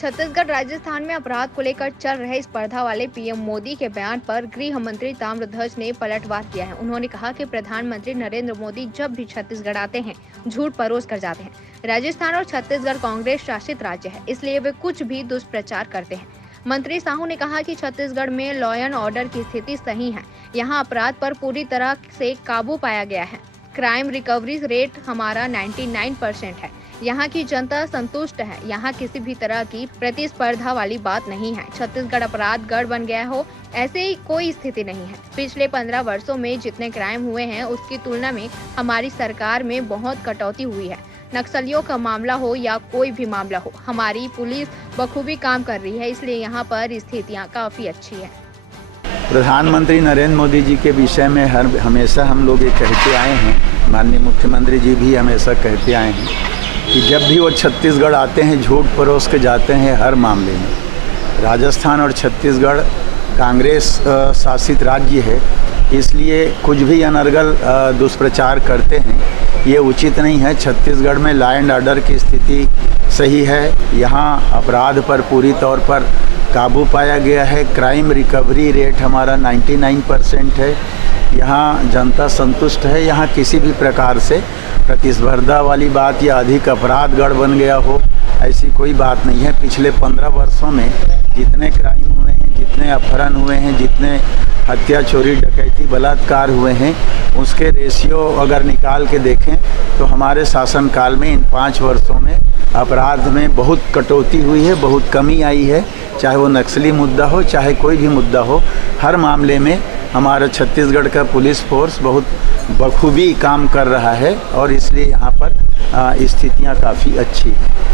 छत्तीसगढ़ राजस्थान में अपराध को लेकर चल रहे स्पर्धा वाले पीएम मोदी के बयान पर गृह मंत्री ताम्रध्वज ने पलटवार किया है। उन्होंने कहा कि प्रधानमंत्री नरेंद्र मोदी जब भी छत्तीसगढ़ आते हैं झूठ परोस कर जाते हैं। राजस्थान और छत्तीसगढ़ कांग्रेस शासित राज्य है, इसलिए वे कुछ भी दुष्प्रचार करते हैं। मंत्री साहू ने कहा कि छत्तीसगढ़ में लॉ एंड ऑर्डर की स्थिति सही है। यहाँ अपराध पर पूरी तरह से काबू पाया गया है। क्राइम रिकवरी रेट हमारा 99% है। यहाँ की जनता संतुष्ट है। यहाँ किसी भी तरह की प्रतिस्पर्धा वाली बात नहीं है। छत्तीसगढ़ अपराध गढ़ बन गया हो ऐसे ही कोई स्थिति नहीं है। पिछले 15 वर्षों में जितने क्राइम हुए हैं उसकी तुलना में हमारी सरकार में बहुत कटौती हुई है। नक्सलियों का मामला हो या कोई भी मामला हो, हमारी पुलिस बखूबी काम कर रही है, इसलिए यहाँ पर स्थितियाँ काफी अच्छी है। प्रधानमंत्री नरेंद्र मोदी जी के विषय में हमेशा हम लोग ये कहते आए हैं, माननीय मुख्यमंत्री जी भी हमेशा कहते आए हैं कि जब भी वो छत्तीसगढ़ आते हैं झूठ परोस के जाते हैं हर मामले में। राजस्थान और छत्तीसगढ़ कांग्रेस शासित राज्य है, इसलिए कुछ भी अनर्गल दुष्प्रचार करते हैं, ये उचित नहीं है। छत्तीसगढ़ में लॉ एंड ऑर्डर की स्थिति सही है। यहाँ अपराध पर पूरी तौर पर काबू पाया गया है। क्राइम रिकवरी रेट हमारा 99% है। यहाँ जनता संतुष्ट है। यहाँ किसी भी प्रकार से प्रतिस्पर्धा वाली बात या अधिक अपराध गढ़ बन गया हो ऐसी कोई बात नहीं है। पिछले 15 वर्षों में जितने क्राइम हुए हैं, जितने अपहरण हुए हैं, जितने हत्या, चोरी, डकैती, बलात्कार हुए हैं, उसके रेशियो अगर निकाल के देखें तो हमारे शासनकाल में इन 5 वर्षों में अपराध में बहुत कटौती हुई है, बहुत कमी आई है। चाहे वो नक्सली मुद्दा हो, चाहे कोई भी मुद्दा हो, हर मामले में हमारा छत्तीसगढ़ का पुलिस फोर्स बहुत बखूबी काम कर रहा है और इसलिए यहाँ पर स्थितियाँ काफ़ी अच्छी हैं।